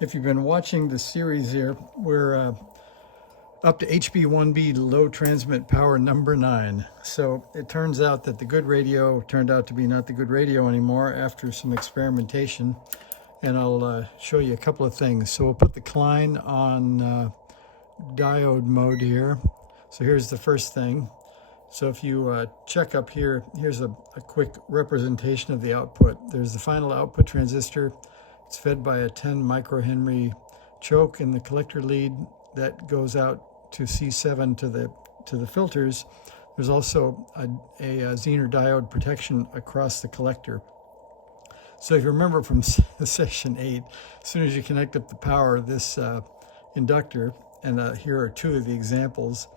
If you've been watching the series here, we're up to HB-1B low transmit power number 9. So it turns out that the good radio turned out to be not the good radio anymore after some experimentation. And I'll show you a couple of things. So we'll put the Klein on diode mode here. So here's the first thing. So if you check up here, here's a quick representation of the output. There's the final output transistor. It's fed by a 10 microhenry choke in the collector lead that goes out to C7 to the filters. There's also a Zener diode protection across the collector. So if you remember from session 8, as soon as you connect up the power of this inductor, and here are two of the examples,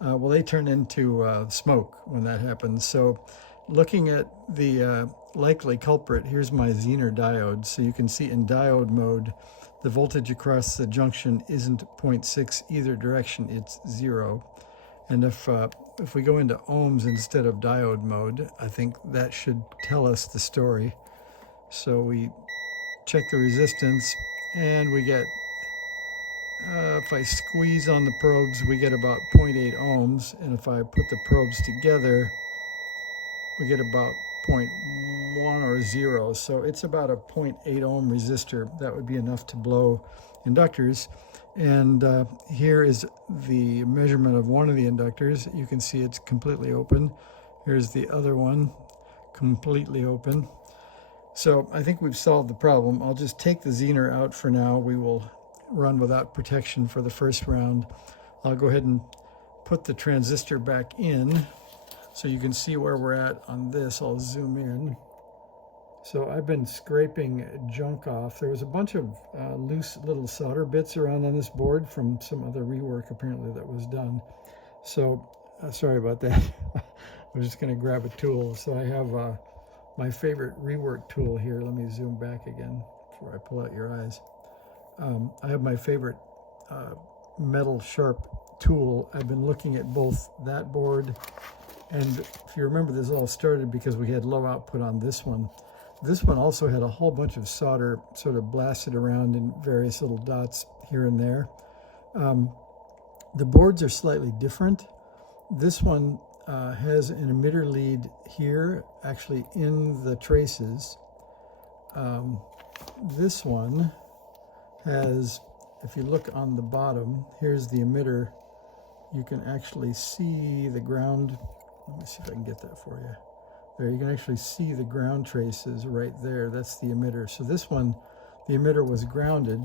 well, they turn into smoke when that happens. So looking at the likely culprit, here's my Zener diode. So you can see in diode mode, the voltage across the junction isn't 0.6 either direction, it's 0. And if we go into ohms instead of diode mode, I think that should tell us the story. So we check the resistance and we get, if I squeeze on the probes, we get about 0.8 ohms. And if I put the probes together, we get about 0.1 or 0. So it's about a 0.8 ohm resistor. That would be enough to blow inductors. And here is the measurement of one of the inductors. You can see it's completely open. Here's the other one, completely open. So I think we've solved the problem. I'll just take the Zener out for now. We will run without protection for the first round. I'll go ahead and put the transistor back in so you can see where we're at on this. I'll zoom in. So I've been scraping junk off. There was a bunch of loose little solder bits around on this board from some other rework apparently that was done. So sorry about that. I'm just going to grab a tool. So I have my favorite rework tool here. Let me zoom back again before I pull out your eyes. I have my favorite metal sharp tool. I've been looking at both that board, and if you remember, this all started because we had low output on this one. This one also had a whole bunch of solder sort of blasted around in various little dots here and there. The boards are slightly different. This one has an emitter lead here, actually in the traces. This one has, if you look on the bottom, here's the emitter. You can actually see the ground. Let me see if I can get that for you. There, you can actually see the ground traces right there. That's the emitter. So this one, the emitter was grounded,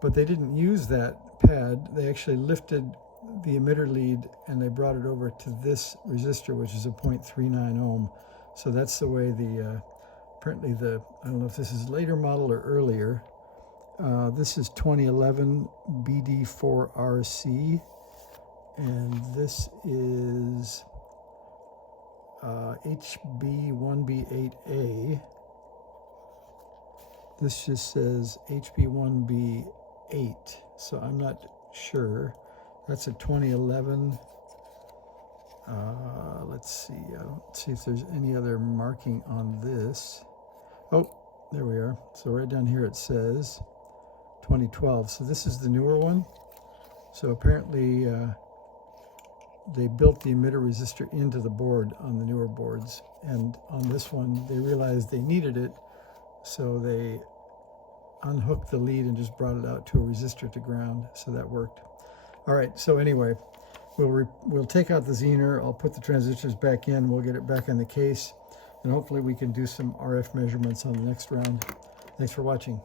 but they didn't use that pad. They actually lifted the emitter lead and they brought it over to this resistor, which is a 0.39 ohm. So that's the way the, apparently the, I don't know if this is later model or earlier. This is 2011 BD4RC, and this is HB-1B8A. This just says HB-1B8, so I'm not sure. That's a 2011. Let's see if there's any other marking on this. Oh, there we are. So right down here it says 2012. So this is the newer one. So apparently they built the emitter resistor into the board on the newer boards. And on this one, they realized they needed it. So they unhooked the lead and just brought it out to a resistor to ground. So that worked. All right, so anyway, we'll take out the Zener. I'll put the transistors back in. We'll get it back in the case. And hopefully we can do some RF measurements on the next round. Thanks for watching.